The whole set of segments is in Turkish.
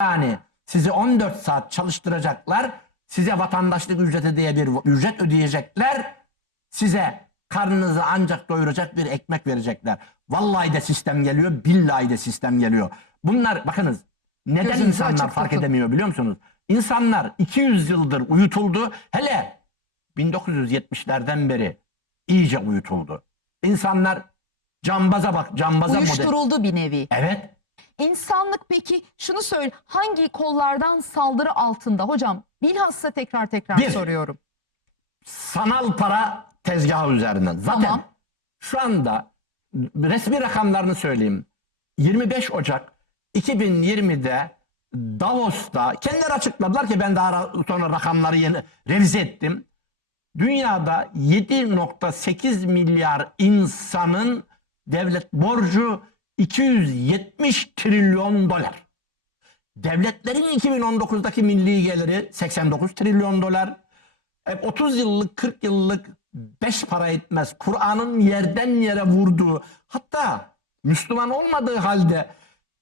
Yani sizi 14 saat çalıştıracaklar. Size vatandaşlık ücreti diye bir ücret ödeyecekler. Size karnınızı ancak doyuracak bir ekmek verecekler. Vallahi de sistem geliyor, billahi de sistem geliyor. Bunlar bakınız neden Gözünüzü insanlar fark tutun. edemiyor biliyor musunuz? İnsanlar 200 yıldır uyutuldu. Hele 1970'lerden beri iyice uyutuldu. İnsanlar cambaza bak, cambaza model. Uyuşturuldu bir nevi. Evet. İnsanlık peki şunu söyle hangi kollardan saldırı altında hocam bilhassa tekrar tekrar Bir. soruyorum. sanal para tezgahı üzerinden. Zaten Tamam. şu anda resmi rakamlarını söyleyeyim. 25 Ocak 2020'de Davos'ta kendileri açıkladılar ki ben daha ra- sonra rakamları yeni revize ettim. Dünyada 7.8 milyar insanın devlet borcu 270 trilyon dolar. Devletlerin 2019'daki milli geliri 89 trilyon dolar. E, 30 yıllık 40 yıllık beş para etmez. Kur'an'ın yerden yere vurduğu hatta Müslüman olmadığı halde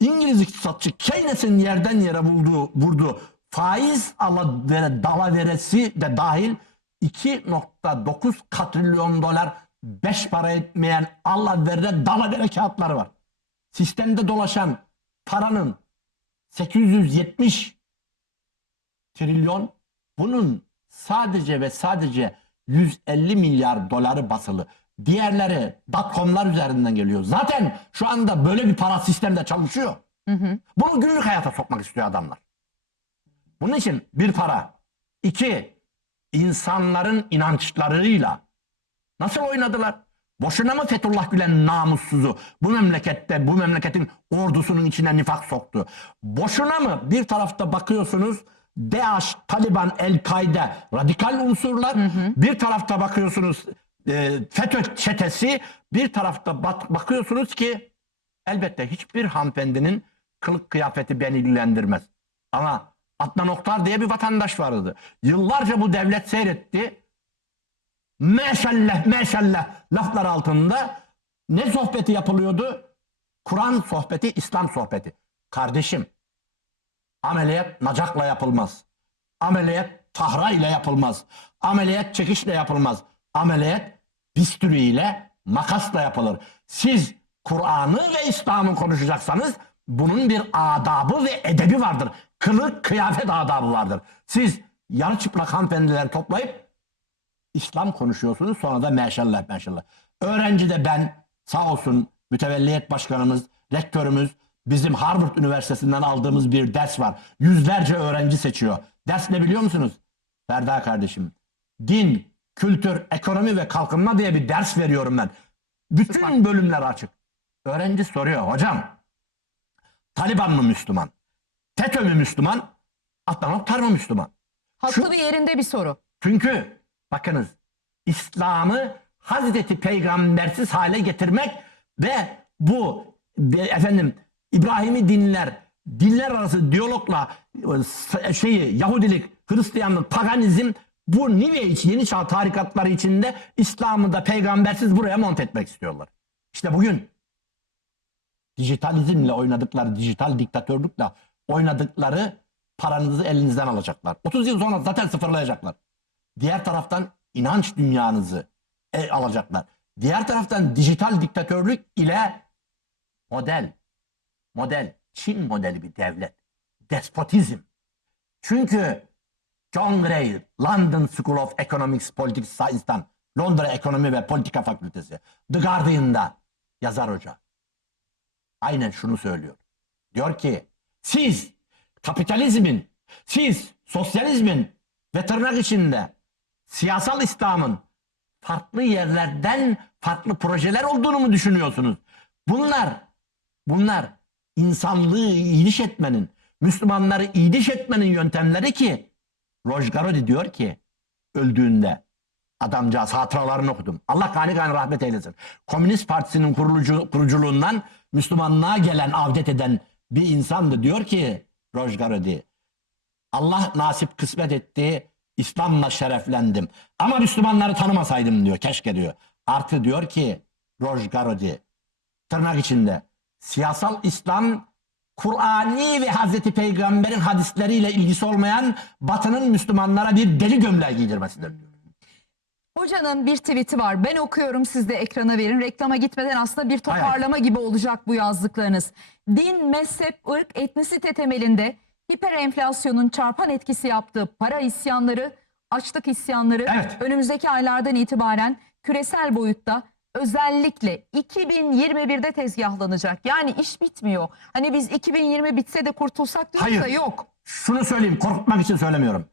İngiliz iktisatçı Keynes'in yerden yere vurduğu, vurduğu faiz alavere, dalaveresi de dahil 2.9 katrilyon dolar beş para etmeyen alavere dalavere kağıtları var. Sistemde dolaşan paranın 870 trilyon bunun sadece ve sadece 150 milyar doları basılı. Diğerleri dotcomlar üzerinden geliyor. Zaten şu anda böyle bir para sistemde çalışıyor. Bunu günlük hayata sokmak istiyor adamlar. Bunun için bir para. iki insanların inançlarıyla nasıl oynadılar? Boşuna mı Fethullah Gülen namussuzu bu memlekette bu memleketin ordusunun içine nifak soktu? Boşuna mı bir tarafta bakıyorsunuz DAEŞ, Taliban, El-Kaide radikal unsurlar. Bir tarafta bakıyorsunuz e, FETÖ çetesi. Bir tarafta bak- bakıyorsunuz ki elbette hiçbir hanımefendinin kılık kıyafeti beni ilgilendirmez. Ama Adnan Oktar diye bir vatandaş vardı. Yıllarca bu devlet seyretti. Maşallah maşallah laflar altında ne sohbeti yapılıyordu? Kur'an sohbeti, İslam sohbeti. Kardeşim ameliyat nacakla yapılmaz. Ameliyat tahra ile yapılmaz. Ameliyat çekişle yapılmaz. Ameliyat bisturi ile makasla yapılır. Siz Kur'an'ı ve İslam'ı konuşacaksanız bunun bir adabı ve edebi vardır. Kılık kıyafet adabı vardır. Siz yarı çıplak hanımefendileri toplayıp İslam konuşuyorsunuz sonra da maşallah maşallah. Öğrenci de ben sağ olsun mütevelliyet başkanımız, rektörümüz bizim Harvard Üniversitesi'nden aldığımız bir ders var. Yüzlerce öğrenci seçiyor. Ders ne biliyor musunuz? Ferda kardeşim. Din, kültür, ekonomi ve kalkınma diye bir ders veriyorum ben. Bütün bölümler açık. Öğrenci soruyor hocam Taliban mı Müslüman? FETÖ mü Müslüman? Adnan Oktar mı Müslüman? Haklı Şu- yerinde bir soru. Çünkü bakınız İslam'ı Hazreti Peygambersiz hale getirmek ve bu efendim İbrahim'i dinler, dinler arası diyalogla e, s- şeyi Yahudilik, Hristiyanlık, paganizm bu New Age yeni çağ tarikatları içinde İslam'ı da peygambersiz buraya monte etmek istiyorlar. İşte bugün dijitalizmle oynadıkları, dijital diktatörlükle oynadıkları paranızı elinizden alacaklar. 30 yıl sonra zaten sıfırlayacaklar. Diğer taraftan inanç dünyanızı alacaklar. Diğer taraftan dijital diktatörlük ile model, model, Çin modeli bir devlet. Despotizm. Çünkü John Gray, London School of Economics Politics Science'dan, Londra Ekonomi ve Politika Fakültesi, The Guardian'da yazar hoca. Aynen şunu söylüyor. Diyor ki siz kapitalizmin, siz sosyalizmin ve tırnak içinde siyasal İslam'ın farklı yerlerden farklı projeler olduğunu mu düşünüyorsunuz? Bunlar, bunlar insanlığı iyiliş etmenin, Müslümanları iyiliş etmenin yöntemleri ki Roj Garodi diyor ki öldüğünde adamcağız hatıralarını okudum. Allah gani gani rahmet eylesin. Komünist Partisi'nin kurucu, kuruculuğundan Müslümanlığa gelen, avdet eden bir insandı. Diyor ki Roj Garodi Allah nasip kısmet etti. İslam'la şereflendim. Ama Müslümanları tanımasaydım diyor. Keşke diyor. Artı diyor ki Roj Garodi tırnak içinde siyasal İslam Kur'ani ve Hazreti Peygamber'in hadisleriyle ilgisi olmayan Batı'nın Müslümanlara bir deli gömleği giydirmesidir. diyor. Hocanın bir tweet'i var. Ben okuyorum siz de ekrana verin. Reklama gitmeden aslında bir toparlama gibi olacak bu yazdıklarınız. Din, mezhep, ırk, etnisite temelinde hiperenflasyonun çarpan etkisi yaptığı para isyanları, açlık isyanları Evet. önümüzdeki aylardan itibaren küresel boyutta özellikle 2021'de tezgahlanacak. Yani iş bitmiyor. Hani biz 2020 bitse de kurtulsak diyoruz Hayır. yok. Şunu söyleyeyim korkutmak için söylemiyorum.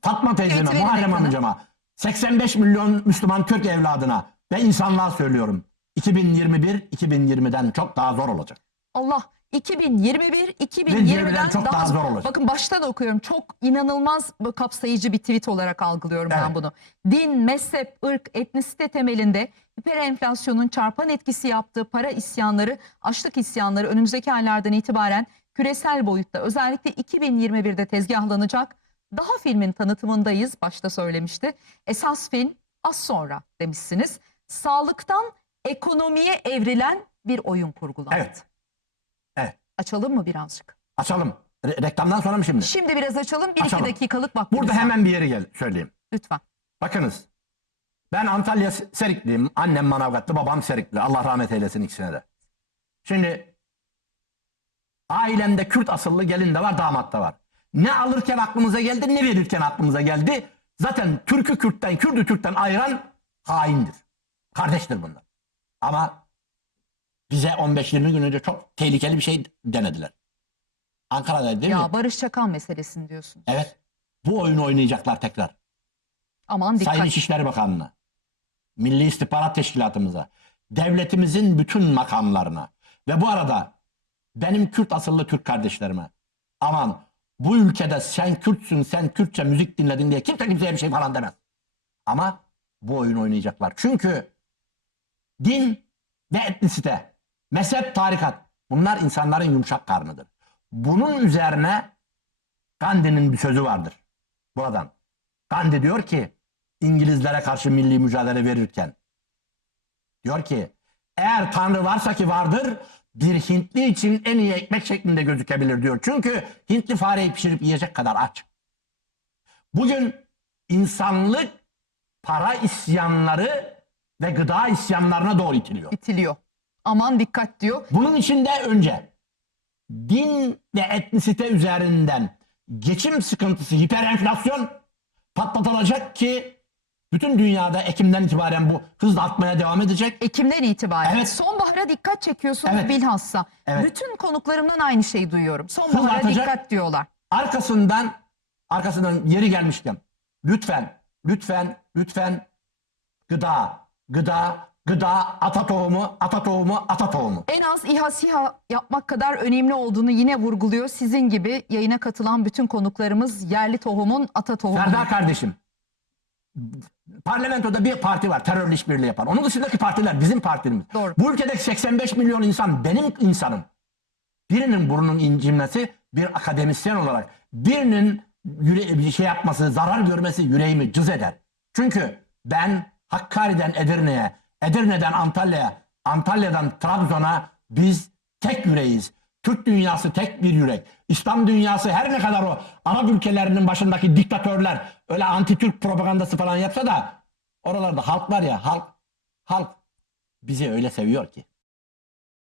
Fatma teyzeme, verin Muharrem amcama, 85 milyon Müslüman Türk evladına ve insanlığa söylüyorum. 2021 2020'den çok daha zor olacak. Allah 2021 2020'den 2020'den çok daha zor olacak. Bakın baştan okuyorum. Çok inanılmaz kapsayıcı bir tweet olarak algılıyorum ben Evet. bunu. Din, mezhep, ırk, etnisite temelinde hiperenflasyonun çarpan etkisi yaptığı para isyanları, açlık isyanları önümüzdeki aylardan itibaren küresel boyutta özellikle 2021'de tezgahlanacak. Daha filmin tanıtımındayız. Başta söylemişti. Esas film az sonra demişsiniz. Sağlıktan ekonomiye evrilen bir oyun kurgulandı. Evet. Evet. Açalım mı birazcık? Açalım. Re- reklamdan sonra mı şimdi? Şimdi biraz açalım. Bir Açalım. iki dakikalık bak. Burada hemen bir yere gel söyleyeyim. Lütfen. Bakınız. Ben Antalya Serikliyim. Annem Manavgatlı, babam Serikli. Allah rahmet eylesin ikisine de. Şimdi ailemde Kürt asıllı gelin de var, damat da var. Ne alırken aklımıza geldi, ne verirken aklımıza geldi. Zaten Türk'ü Kürt'ten, Kürt'ü Türk'ten ayıran haindir. Kardeştir bunlar. Ama bize 15-20 gün önce çok tehlikeli bir şey denediler. Ankara'da değil mi? Ya Barış Çakan meselesini diyorsun. Evet. Bu oyunu oynayacaklar tekrar. Aman dikkat. Sayın İçişleri Bakanlığı'na, Milli İstihbarat Teşkilatımıza, devletimizin bütün makamlarına ve bu arada benim Kürt asıllı Türk kardeşlerime aman bu ülkede sen Kürtsün, sen Kürtçe müzik dinledin diye kimse kimseye bir şey falan demez. Ama bu oyunu oynayacaklar. Çünkü din ve etnisite, mezhep, tarikat bunlar insanların yumuşak karnıdır. Bunun üzerine Gandhi'nin bir sözü vardır. Buradan. Gandhi diyor ki İngilizlere karşı milli mücadele verirken diyor ki eğer Tanrı varsa ki vardır bir Hintli için en iyi ekmek şeklinde gözükebilir diyor. Çünkü Hintli fareyi pişirip yiyecek kadar aç. Bugün insanlık para isyanları ve gıda isyanlarına doğru itiliyor. Bitiliyor. Aman dikkat diyor. Bunun için de önce din ve etnisite üzerinden geçim sıkıntısı, hiperenflasyon patlatılacak ki bütün dünyada Ekim'den itibaren bu hızla artmaya devam edecek. Ekim'den itibaren. Evet. Sonbahara dikkat çekiyorsunuz Evet. bilhassa. Evet. Bütün konuklarımdan aynı şeyi duyuyorum. Sonbahara artacak. dikkat diyorlar. Arkasından arkasından yeri gelmişken lütfen lütfen lütfen gıda gıda gıda ata tohumu ata tohumu ata tohumu. En az İHA SİHA yapmak kadar önemli olduğunu yine vurguluyor. Sizin gibi yayına katılan bütün konuklarımız yerli tohumun ata tohumu. Serdar kardeşim parlamentoda bir parti var terörle işbirliği yapan. Onun dışındaki partiler bizim partimiz. Doğru. Bu ülkedeki 85 milyon insan benim insanım. Birinin burnunun incinmesi bir akademisyen olarak birinin yüre bir şey yapması, zarar görmesi yüreğimi cız eder. Çünkü ben Hakkari'den Edirne'ye, Edirne'den Antalya'ya, Antalya'dan Trabzon'a biz tek yüreğiz. Türk dünyası tek bir yürek. İslam dünyası her ne kadar o Arap ülkelerinin başındaki diktatörler öyle anti-Türk propagandası falan yapsa da oralarda halk var ya halk halk bizi öyle seviyor ki.